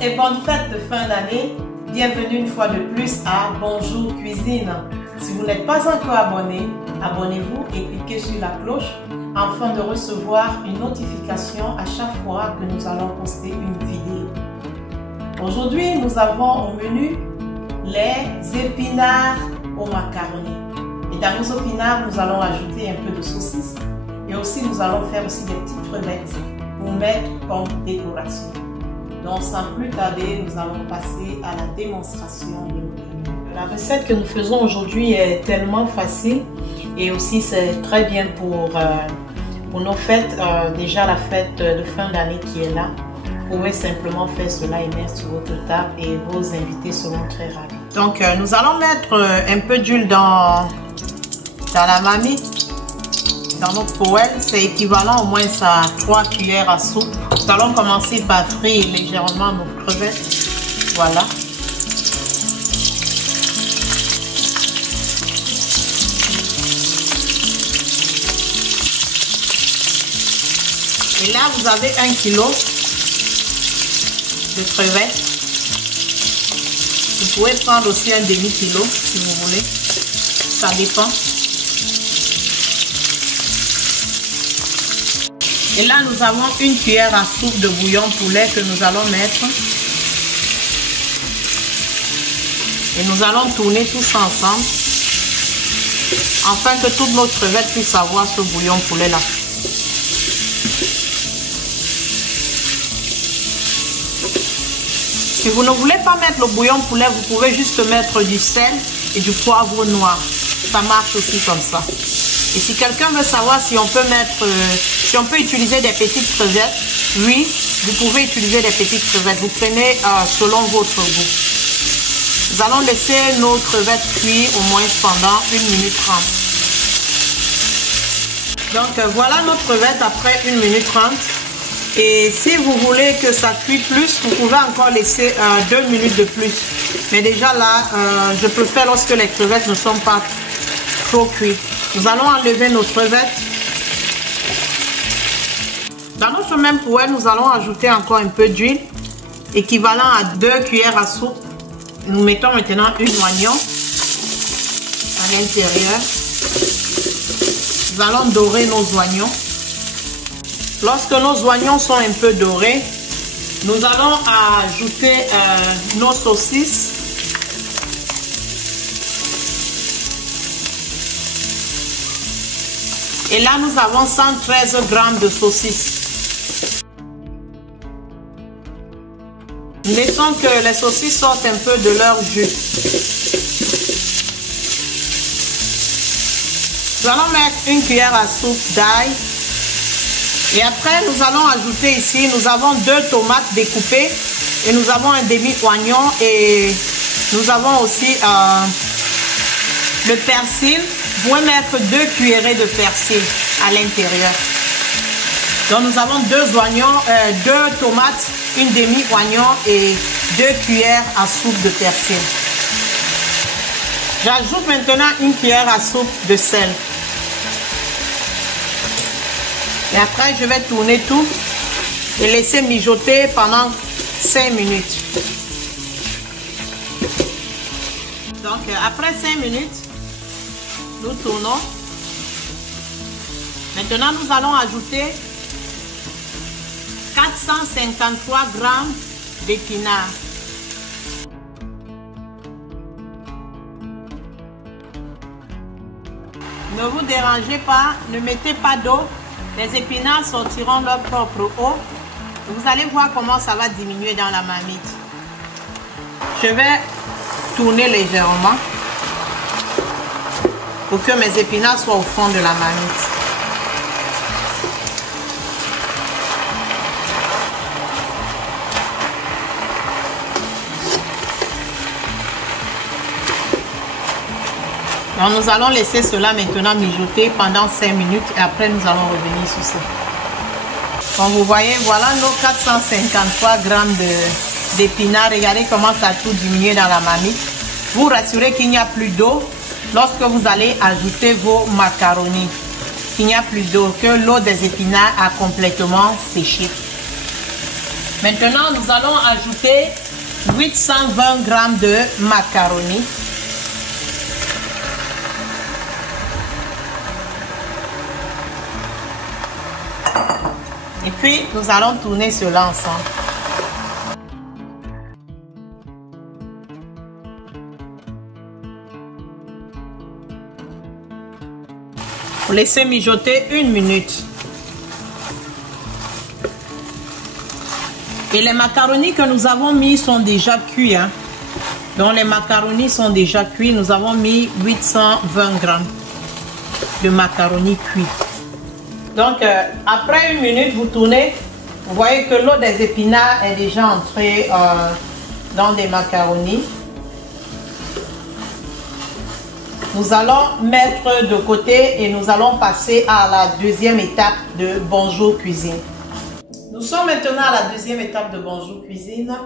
et bonne fête de fin d'année. Bienvenue une fois de plus à Bonjour Cuisine. Si vous n'êtes pas encore abonné, abonnez-vous et cliquez sur la cloche afin de recevoir une notification à chaque fois que nous allons poster une vidéo. Aujourd'hui, nous avons au menu les épinards au macaroni. Et dans nos épinards, nous allons ajouter un peu de saucisse et aussi nous allons faire aussi des petites crevettes pour mettre comme décoration. Donc sans plus tarder, nous allons passer à la démonstration de notre menu. La recette que nous faisons aujourd'hui est tellement facile et aussi c'est très bien pour nos fêtes. Déjà la fête de fin d'année qui est là. Vous pouvez simplement faire cela et mettre sur votre table et vos invités seront très ravis. Donc nous allons mettre un peu d'huile dans la marmite, dans notre poêle. C'est équivalent au moins à 3 cuillères à soupe. Nous allons commencer par frire légèrement nos crevettes. Voilà. Et là, vous avez 1 kg de crevettes. Vous pouvez prendre aussi un demi-kilo si vous voulez. Ça dépend. Et là, nous avons 1 cuillère à soupe de bouillon poulet que nous allons mettre. Et nous allons tourner tout ça ensemble. Afin que toutes nos crevettes puissent avoir ce bouillon poulet là. Si vous ne voulez pas mettre le bouillon poulet, vous pouvez juste mettre du sel et du poivre noir. Ça marche aussi comme ça. Et si quelqu'un veut savoir si on peut utiliser des petites crevettes, oui, vous pouvez utiliser des petites crevettes. Vous prenez selon votre goût. Nous allons laisser nos crevettes cuire au moins pendant 1 minute 30. Donc voilà notre crevette après 1 minute 30. Et si vous voulez que ça cuit plus, vous pouvez encore laisser 2 minutes de plus. Mais déjà là, je préfère lorsque les crevettes ne sont pas trop cuites. Nous allons enlever nos crevettes. Dans notre même poêle, nous allons ajouter encore un peu d'huile, équivalent à 2 cuillères à soupe. Nous mettons maintenant un oignon à l'intérieur. Nous allons dorer nos oignons. Lorsque nos oignons sont un peu dorés, nous allons ajouter nos saucisses. Et là, nous avons 113 grammes de saucisses. Laissons que les saucisses sortent un peu de leur jus. Nous allons mettre 1 cuillère à soupe d'ail. Et après, nous allons ajouter ici, nous avons 2 tomates découpées. Et nous avons un demi-oignon. Et nous avons aussi le persil. Vous pouvez mettre 2 cuillerées de persil à l'intérieur. Donc nous avons 2 oignons, 2 tomates, 1 demi-oignon et 2 cuillères à soupe de persil. J'ajoute maintenant 1 cuillère à soupe de sel. Et après, je vais tourner tout et laisser mijoter pendant 5 minutes. Donc après 5 minutes, nous tournons. Maintenant, nous allons ajouter 453 grammes d'épinards. Ne vous dérangez pas, ne mettez pas d'eau. Les épinards sortiront leur propre eau. Vous allez voir comment ça va diminuer dans la marmite. Je vais tourner légèrement pour que mes épinards soient au fond de la marmite. Donc nous allons laisser cela maintenant mijoter pendant 5 minutes et après nous allons revenir sur ça. Comme vous voyez, voilà nos 453 grammes d'épinards. Regardez comment ça a tout diminué dans la marmite. Vous rassurez qu'il n'y a plus d'eau lorsque vous allez ajouter vos macaronis. Il n'y a plus d'eau, que l'eau des épinards a complètement séché. Maintenant, nous allons ajouter 820 grammes de macaroni. Et puis, nous allons tourner cela ensemble. Vous laissez mijoter 1 minute. Et les macaronis que nous avons mis sont déjà cuits. Hein. Donc les macaronis sont déjà cuits. Nous avons mis 820 grammes de macaronis cuits. Donc après 1 minute, vous tournez. Vous voyez que l'eau des épinards est déjà entrée dans des macaronis. Nous allons mettre de côté et nous allons passer à la deuxième étape de Bonjour Cuisine. Nous sommes maintenant à la deuxième étape de Bonjour Cuisine.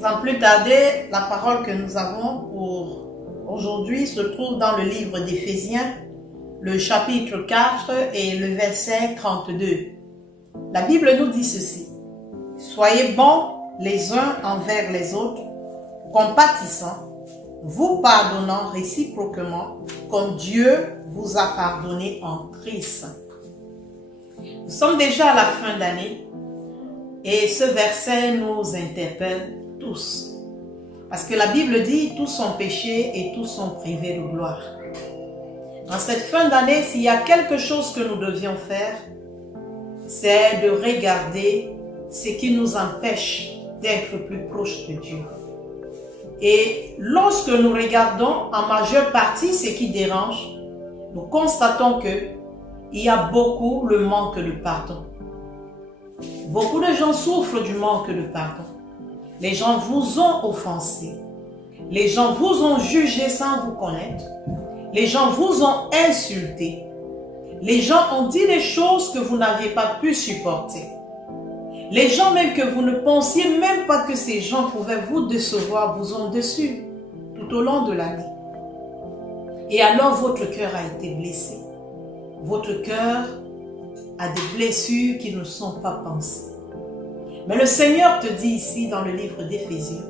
Sans plus tarder, la parole que nous avons pour aujourd'hui se trouve dans le livre d'Éphésiens, le chapitre 4 et le verset 32. La Bible nous dit ceci: soyez bons les uns envers les autres, compatissants, vous pardonnant réciproquement, comme Dieu vous a pardonné en Christ. Nous sommes déjà à la fin d'année et ce verset nous interpelle tous. Parce que la Bible dit: tous sont péchés et tous sont privés de gloire. Dans cette fin d'année, s'il y a quelque chose que nous devions faire, c'est de regarder ce qui nous empêche d'être plus proches de Dieu. Et lorsque nous regardons en majeure partie ce qui dérange, nous constatons que il y a beaucoup le manque de pardon. Beaucoup de gens souffrent du manque de pardon. Les gens vous ont offensé. Les gens vous ont jugé sans vous connaître. Les gens vous ont insulté. Les gens ont dit des choses que vous n'aviez pas pu supporter. Les gens même que vous ne pensiez même pas que ces gens pouvaient vous décevoir, vous ont déçu tout au long de l'année. Et alors votre cœur a été blessé. Votre cœur a des blessures qui ne sont pas pensées. Mais le Seigneur te dit ici dans le livre d'Éphésiens,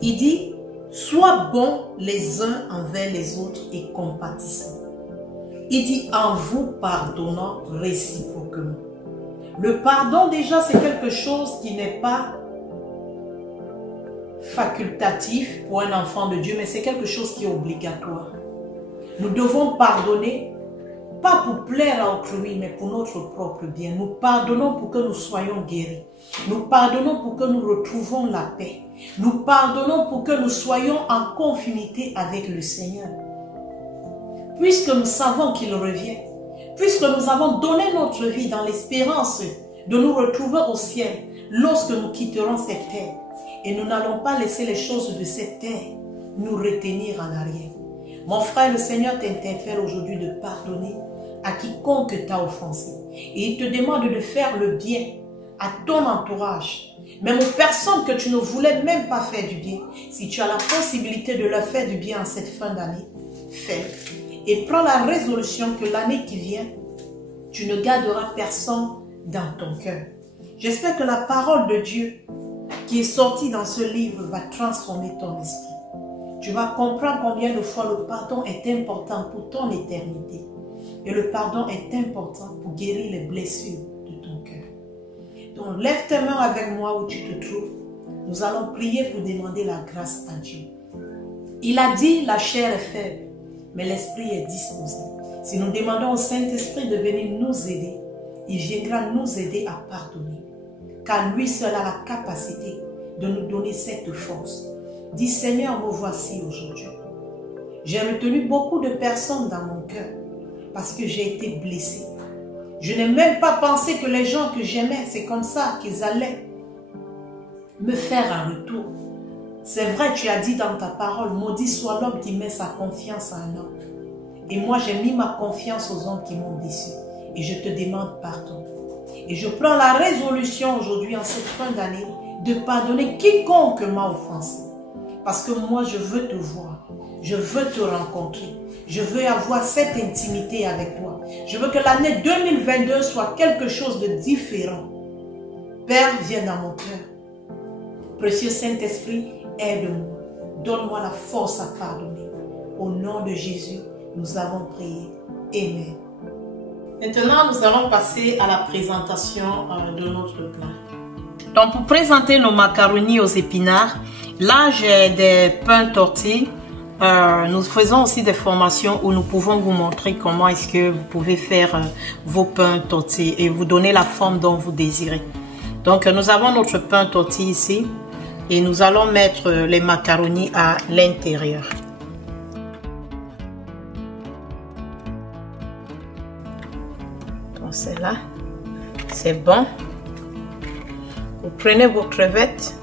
il dit: sois bons les uns envers les autres et compatissants. Il dit: en vous pardonnant réciproquement. Le pardon déjà c'est quelque chose qui n'est pas facultatif pour un enfant de Dieu, mais c'est quelque chose qui est obligatoire. Nous devons pardonner, pas pour plaire à autrui, mais pour notre propre bien. Nous pardonnons pour que nous soyons guéris. Nous pardonnons pour que nous retrouvons la paix. Nous pardonnons pour que nous soyons en conformité avec le Seigneur. Puisque nous savons qu'il revient, puisque nous avons donné notre vie dans l'espérance de nous retrouver au ciel lorsque nous quitterons cette terre, et nous n'allons pas laisser les choses de cette terre nous retenir en arrière. Mon frère, le Seigneur t'interpelle aujourd'hui de pardonner à quiconque t'a offensé. Et il te demande de faire le bien à ton entourage, même aux personnes que tu ne voulais même pas faire du bien. Si tu as la possibilité de leur faire du bien en cette fin d'année, fais-le. Et prends la résolution que l'année qui vient, tu ne garderas personne dans ton cœur. J'espère que la parole de Dieu qui est sortie dans ce livre va transformer ton esprit. Tu vas comprendre combien de fois le pardon est important pour ton éternité. Et le pardon est important pour guérir les blessures de ton cœur. Donc lève tes mains avec moi où tu te trouves. Nous allons prier pour demander la grâce à Dieu. Il a dit: la chair est faible, mais l'esprit est disposé. Si nous demandons au Saint-Esprit de venir nous aider, il viendra nous aider à pardonner. Car lui seul a la capacité de nous donner cette force. Dis: Seigneur, me voici aujourd'hui. J'ai retenu beaucoup de personnes dans mon cœur parce que j'ai été blessé. Je n'ai même pas pensé que les gens que j'aimais, c'est comme ça qu'ils allaient me faire un retour. C'est vrai, tu as dit dans ta parole: maudit soit l'homme qui met sa confiance à un homme. Et moi, j'ai mis ma confiance aux hommes qui m'ont déçu. Et je te demande pardon. Et je prends la résolution aujourd'hui, en cette fin d'année, de pardonner quiconque m'a offensé. Parce que moi, je veux te voir. Je veux te rencontrer. Je veux avoir cette intimité avec toi. Je veux que l'année 2022 soit quelque chose de différent. Père, viens dans mon cœur. Précieux Saint-Esprit, aide-moi. Donne-moi la force à pardonner. Au nom de Jésus, nous avons prié. Amen. Maintenant, nous allons passer à la présentation de notre plat. Donc, pour présenter nos macaronis aux épinards, là, j'ai des pains tortilles. Nous faisons aussi des formations où nous pouvons vous montrer comment est-ce que vous pouvez faire vos pains tortilles et vous donner la forme dont vous désirez. Donc, nous avons notre pain tortille ici et nous allons mettre les macaronis à l'intérieur. Donc, c'est là. C'est bon. Vous prenez vos crevettes.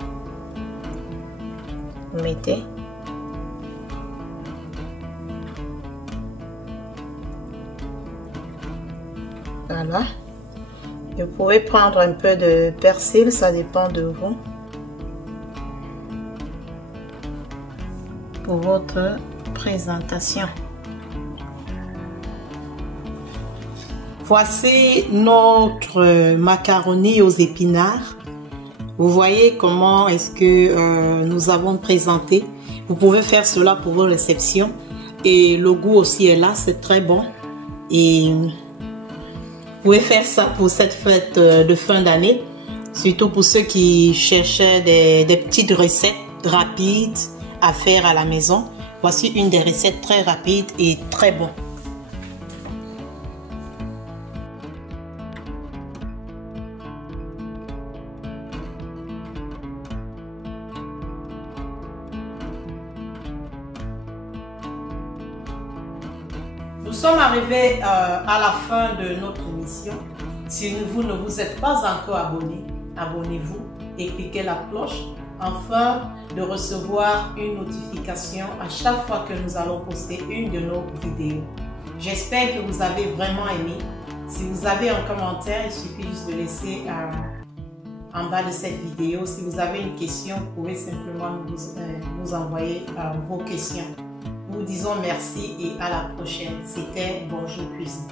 Vous mettez. Voilà. Vous pouvez prendre un peu de persil, ça dépend de vous. Pour votre présentation. Voici notre macaroni aux épinards. Vous voyez comment est-ce que nous avons présenté. Vous pouvez faire cela pour vos réceptions. Et le goût aussi est là, c'est très bon. Et vous pouvez faire ça pour cette fête de fin d'année. Surtout pour ceux qui cherchaient des petites recettes rapides à faire à la maison. Voici une des recettes très rapides et très bonnes. Nous sommes arrivés à la fin de notre émission. Si vous ne vous êtes pas encore abonné, abonnez-vous et cliquez la cloche afin de recevoir une notification à chaque fois que nous allons poster une de nos vidéos. J'espère que vous avez vraiment aimé. Si vous avez un commentaire, il suffit juste de laisser en bas de cette vidéo. Si vous avez une question, vous pouvez simplement nous envoyer vos questions. Nous disons merci et à la prochaine. C'était Bonjour Cuisine.